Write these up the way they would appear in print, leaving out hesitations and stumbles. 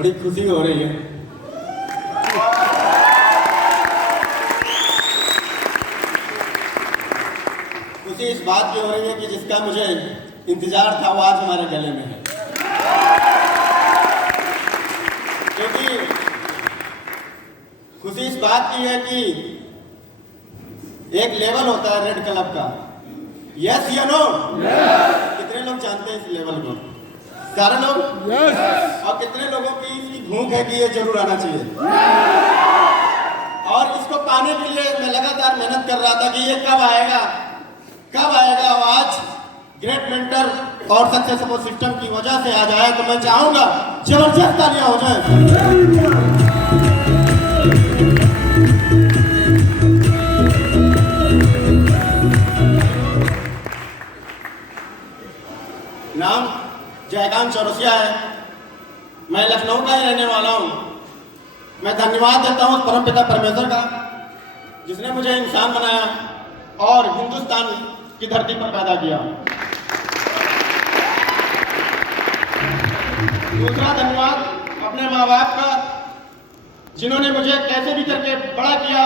बड़ी खुशी हो रही है। खुशी इस बात की हो रही है कि जिसका मुझे इंतजार था वो आज हमारे गले में है। क्योंकि खुशी इस बात की है कि एक लेवल होता है रेड क्लब का। यस या नो? कितने लोग जानते हैं इस लेवल को? सारे लोग? और कितने लोगों की इसकी भूख है कि ये जरूर आना चाहिए? और इसको पाने के लिए मैं लगातार मेहनत कर रहा था कि ये कब आएगा कब आएगा। और आज ग्रेट मेंटर और सक्सेसफुल सिस्टम की वजह से आज आया। तो मैं चाहूंगा जबरदस्त तालियां हो जाए। नाम जयकांत चौरसिया है। मैं लखनऊ का ही रहने वाला हूँ। मैं धन्यवाद देता हूँ परमपिता परमेश्वर का, जिसने मुझे इंसान बनाया और हिंदुस्तान की धरती पर पैदा किया। दूसरा धन्यवाद अपने माँ बाप का, जिन्होंने मुझे कैसे भी करके बड़ा किया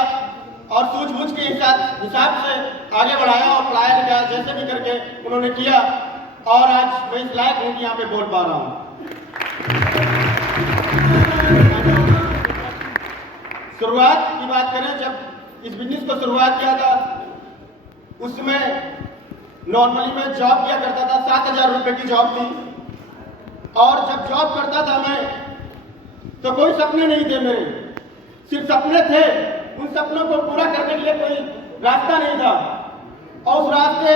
और सूझबूझ के हिसाब से आगे बढ़ाया और पढ़ाया लिखाया जैसे भी करके उन्होंने किया। और आज मैं इस लायक हूं कि यहाँ पे बोल पा रहा हूं। शुरुआत की बात करें, जब इस बिजनेस को शुरुआत किया था उस समय नॉर्मली मैं जॉब किया करता था। 7,000 रुपए की जॉब थी। और जब जॉब करता था मैं तो कोई सपने नहीं थे मेरे, सिर्फ सपने थे। उन सपनों को पूरा करने के लिए कोई रास्ता नहीं था। और उस रास्ते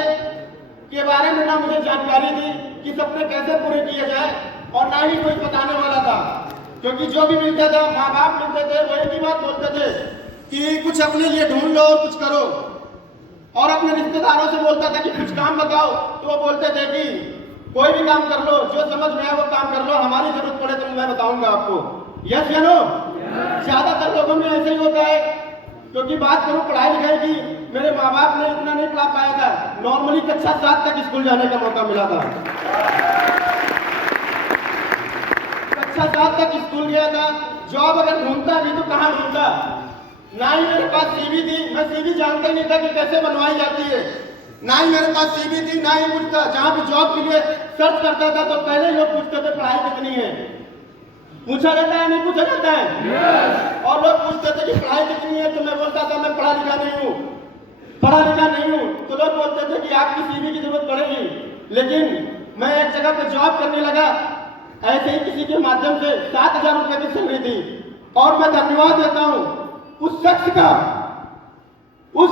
के बारे में ना मुझे जानकारी थी कि सपने कैसे पूरे किए जाए, और ना ही कोई बताने वाला था। क्योंकि जो भी मिलता था, माँ बाप मिलते थे, वो एक ही बात बोलते थे कि कुछ अपने लिए ढूंढ लो और कुछ करो। और अपने रिश्तेदारों से बोलता था कि कुछ काम बताओ, तो वो बोलते थे कि कोई भी काम कर लो, जो समझ में आए वो काम कर लो, हमारी जरूरत पड़े तो मैं बताऊंगा आपको। यस या नो? ज्यादातर लोगों में ऐसे ही होता है। क्योंकि बात करूं पढ़ाई लिखाई की, मेरे माँ बाप ने इतना नहीं पढ़ा पाया था। नॉर्मली कक्षा 7 तक स्कूल जाने का मौका मिला था। कक्षा 7 तक स्कूल गया था। जॉब अगर ढूंढता भी तो कहाँ ढूंढता? ना ही मेरे पास सीवी थी। मैं सीवी जानता ही नहीं था कि कैसे बनवाई जाती है। ना ही मेरे पास सीवी थी, ना ही कुछ था। जहाँ पे जॉब के लिए सर्च करता था तो पहले लोग पूछते थे पढ़ाई कितनी है। पूछा जाता है नहीं पूछा जाता है? और लोग पूछते थे कि पढ़ाई कितनी है, तो मैं बोलता था मैं पढ़ा लिखा नहीं हूँ, पढ़ा लिखा नहीं हूँ। तो लोग बोलते थे कि आपकी सीवी की जरूरत पड़ेगी। लेकिन मैं एक जगह पे जॉब करने लगा, ऐसे ही किसी के माध्यम से 7,000 रुपए की सैलरी थी। और मैं धन्यवाद देता हूँ उस शख्स का, उस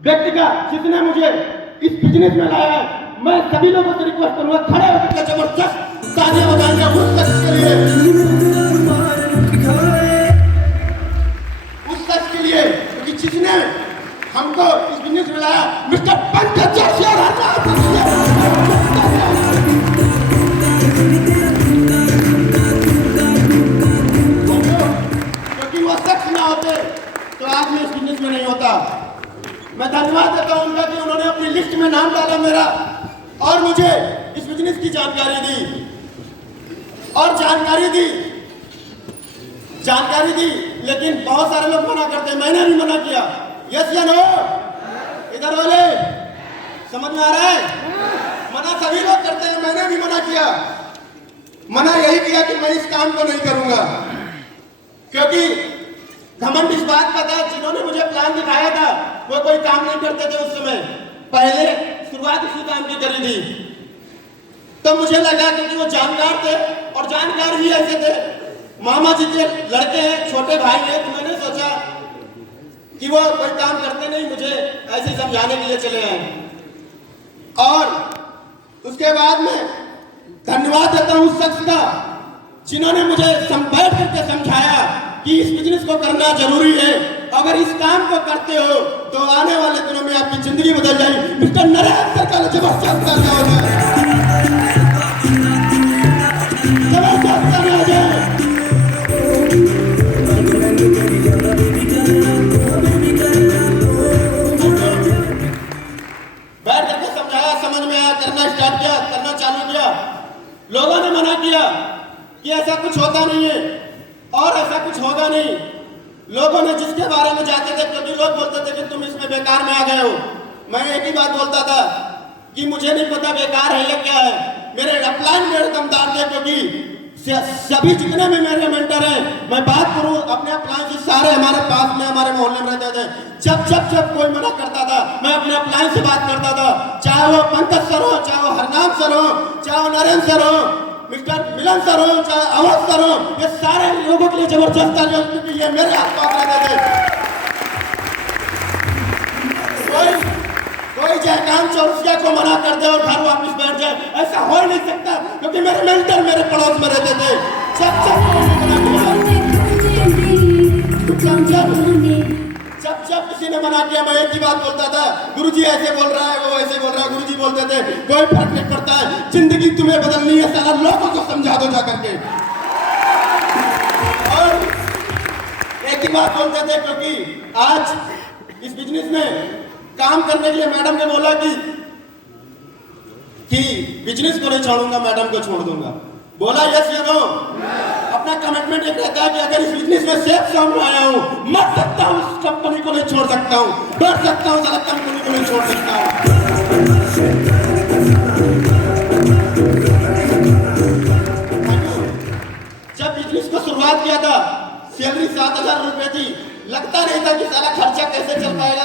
व्यक्ति का जिसने मुझे इस बिजनेस में लाया है। मैं सभी लोगों से रिक्वेस्ट करूंगा, खड़े होकर जबरदस्त तालियां बजाएंगे उस शख्स के लिए, क्योंकि जिसने हमको इस बिजनेस में लाया, मिस्टर पंकज चौरसिया। क्योंकि वो शख्स ना होते तो आज मैं इस बिजनेस में नहीं होता। मैं धन्यवाद देता हूं उनका कि उन्होंने अपनी लिस्ट में नाम डाला मेरा और मुझे इस बिजनेस की जानकारी दी। और जानकारी दी, लेकिन बहुत सारे लोग मना करते हैं। मैंने भी मना किया। यस या नो? इधर वाले समझ में आ रहा है? मना सभी लोग करते हैं, मैंने भी मना किया। मना यही किया कि मैं इस काम को नहीं करूंगा। क्योंकि घमंड इस बात का था, जिन्होंने मुझे प्लान दिखाया था वो कोई काम नहीं करते थे उस समय। पहले शुरुआत इसी काम की करी थी। तो मुझे लगा कि वो जानकार थे, और जानकार ही ऐसे थे। मामा जी के लड़के हैं, छोटे भाई हैं। तो मैंने सोचा कि वो कोई काम करते नहीं, मुझे ऐसे ही समझाने के लिए चले आए। और उसके बाद में धन्यवाद देता हूं उस शख्स का जिन्होंने मुझे बैठ करके समझाया कि इस बिजनेस को करना जरूरी है। अगर इस काम को करते हो तो आने वाले दिनों में आपकी जिंदगी बदल जाएगी। मिस्टर नरेंद्र का जबरदस्त करना होगा। बैठ करके समझाया, समझ में आया, करना स्टार्ट किया, करना चालू किया। लोगों ने मना मना किया कि ऐसा कुछ होता नहीं है और ऐसा कुछ होगा नहीं। लोगों ने जिसके बारे में जाते थे, क्योंकि लोग बोलते थे कि तुम इसमें बेकार में आ गए हो, मैं एक ही बात बोलता था कि मुझे नहीं पता बेकार है या क्या है। मेरे अपलाइन मेरे दमदार थे, क्योंकि सभी जितने भी मेरे मेंटर हैं, मैं बात करूं अपने अपलाइन से, सारे हमारे पास में हमारे मोहल्ले में रहते थे। जब कोई मना करता था, मैं अपने अपलाइन से बात करता था, चाहे वो पंकज सर हो, चाहे वो हरनाम सर हो, चाहे वो नरेंद्र सर हो, मिस्टर मिलन सर हो, चाहे अवध सर हो, ये सारे लोगों के लिए जबरदस्त था, क्योंकि ये मेरे आसपास रहते थे। कोई जयकांत चौरसिया को मना कर दे और घर वापस बैठ जाए, ऐसा हो ही नहीं सकता, क्योंकि मेरे मेंटर मेरे पड़ोस में रहते थे। जब किसी ने मना किया, मैं एक ही बात बोलता था, गुरुजी ऐसे बोल रहा है, वो ऐसे बोल रहा है। गुरुजी बोलते थे कोई फर्क नहीं पड़ता है, जिंदगी तुम्हें बदलनी है, सारा लोगों को समझा दो जा करके। और एक ही बात बोलते थे, क्योंकि आज इस बिजनेस में काम करने के लिए मैडम ने बोला कि बिजनेस को नहीं छोड़ूंगा, मैडम को छोड़ दूंगा। बोला यस या नो? अपना कमिटमेंट एक रहता है कि अगर इस बिजनेस में सेफ जोन में आया हूं, मर सकता हूं, इस कंपनी को नहीं छोड़ सकता हूं, डर सकता हूं, सारा कंपनी को नहीं छोड़ सकता हूं। जब बिजनेस को शुरुआत किया था, सैलरी 7,000 रुपए थी, लगता नहीं था कि सारा खर्चा कैसे चल पाएगा।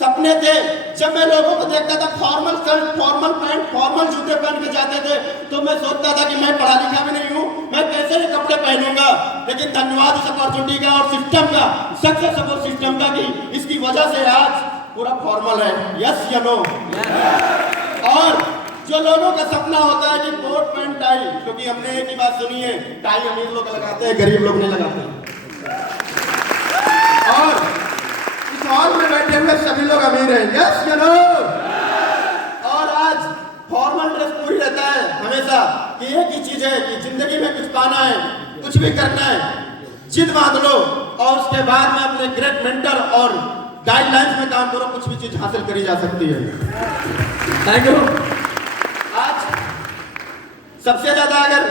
सपने थे। जब मैं लोगों को देखता था formal shirt, formal pant, formal जूते पहन के जाते थे, तो मैं सोचता था कि मैं पढ़ा लिखा भी नहीं हूँ, मैं कैसे ये कपड़े पहनूंगा। लेकिन धन्यवाद इस अपॉर्चुनिटी का और सिस्टम का, सक्सेस सपोर्ट सिस्टम का, कि इसकी वजह से आज पूरा फॉर्मल है। यस या नो? और जो लोगों का सपना होता है कि कोट पैंट टाई, क्योंकि हमने एक ही बात सुनी है, टाई अमीर लोग लगाते हैं, गरीब लोग नहीं लगाते। और इस हॉल में बैठे हुए सभी लोग अमीर हैं। यस या नो? और आज फॉर्मल ड्रेस पूरी रहता है हमेशा कि एक ही चीज है कि जिंदगी में कुछ पाना है, कुछ भी करना है, जिद बांध लो और उसके बाद में अपने ग्रेट मेंटर और गाइडलाइंस में काम करो, कुछ भी चीज हासिल करी जा सकती है। Thank you. आज सबसे ज्यादा अगर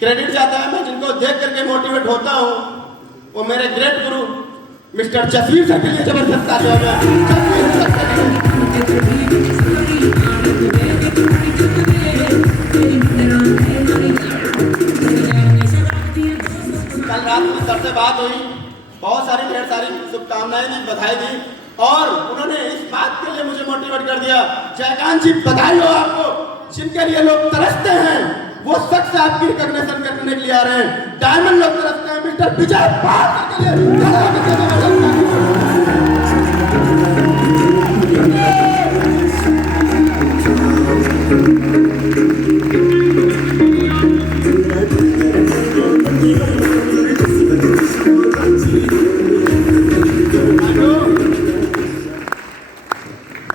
क्रेडिट जाता है, मैं जिनको देख करके मोटिवेट होता हूँ, वो मेरे ग्रेट गुरु मिस्टर जसवीर सर के लिए जबरदस्त ताली हो गया। कल रात में सर से बात हुई, बहुत सारी ढेर सारी शुभकामनाएं दी, बधाई दी, और उन्होंने इस बात के लिए मुझे मोटिवेट कर दिया, जयकांत जी बधाई हो आपको, जिनके लिए लोग तरसते हैं वो शख्स आपकी रिकॉग्निशन करने के लिए आ रहे हैं। डायमंड लोग तरसते हैं, मिस्टर विजय पाल के लिए।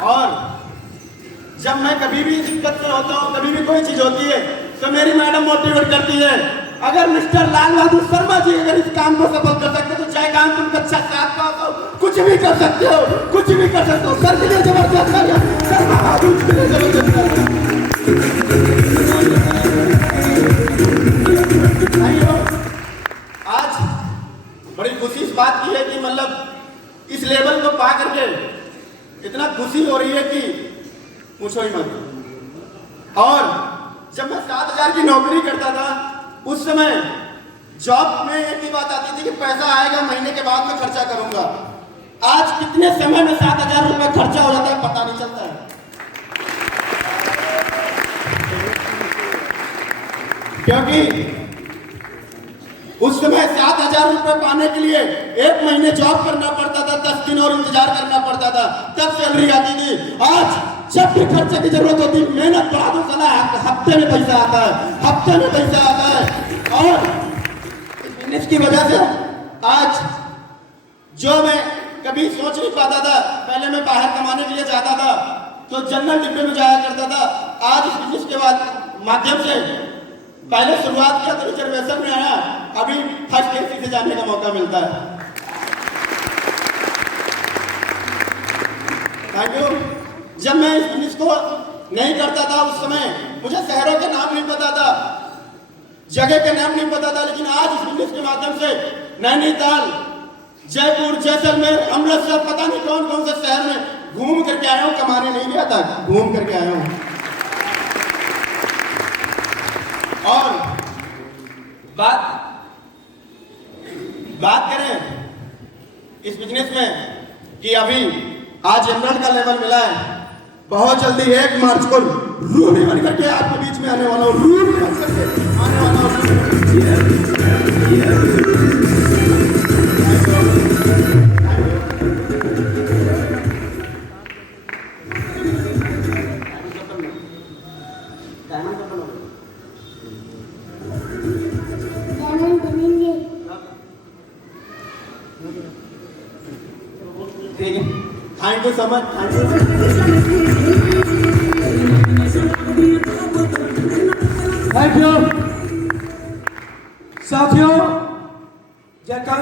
और जब मैं कभी भी दिक्कत में होता हूँ, कभी भी कोई चीज होती है, तो मेरी मैडम मोटिवेट करती है, अगर मिस्टर लाल बहादुर शर्मा जी अगर इस काम को सफल कर सकते तो जयकांत तुम कक्षा 7 का हो, कुछ भी कर सकते हो, कुछ भी कर सकते हो। सर के लिए जबरदस्त कर, शर्मा बहादुर के लिए जबरदस्त कर। आज बड़ी खुशी इस बात की है कि मतलब इस लेवल को पा करके इतना खुशी हो रही है कि पूछो ही मत। और जब मैं 7,000 की नौकरी करता था, उस समय जॉब में एक ही बात आती थी कि पैसा आएगा, महीने के बाद में खर्चा करूंगा। आज कितने समय में 7,000 रुपए खर्चा हो जाता है पता नहीं चलता है, क्योंकि उस समय 7,000 रुपए पाने के लिए 1 महीने जॉब करना पड़ता था, 10 दिन और इंतजार करना पड़ता था, तब सैलरी आती थी। आज जब भी खर्चे की जरूरत होती, मेहनत बढ़ा दो, साला हफ्ते में पैसा आता है, हफ्ते में पैसा आता है। और बिजनेस की वजह से आज जो मैं कभी सोच नहीं पाता था, पहले मैं बाहर कमाने के लिए जाता था तो जनरल डिब्बे में जाया करता था, आज इस बिजनेस के बाद माध्यम से पहले शुरुआत किया तो रिजर्वेशन में आया, अभी फर्स्ट एसी से जाने का मौका मिलता है। Thank you. जब मैं इस बिजनेस को नहीं करता था, उस समय मुझे शहरों के नाम नहीं पता था, जगह के नाम नहीं पता था, लेकिन आज इस बिजनेस के माध्यम से नैनीताल, जयपुर, जैसलमेर, अमृतसर, पता नहीं कौन कौन से शहर में घूम करके आया हूँ। कमाने नहीं गया था, घूम करके आया हूँ। और बात करें इस बिजनेस में कि अभी आज एमरल्ड का लेवल मिला है, बहुत जल्दी 1 मार्च को रूबी बन करके आपके बीच में आने वाला हूँ, रूबी बन करके आने वाला हूँ। ठीक है, thank you so much, thank you साथियों। जयकांत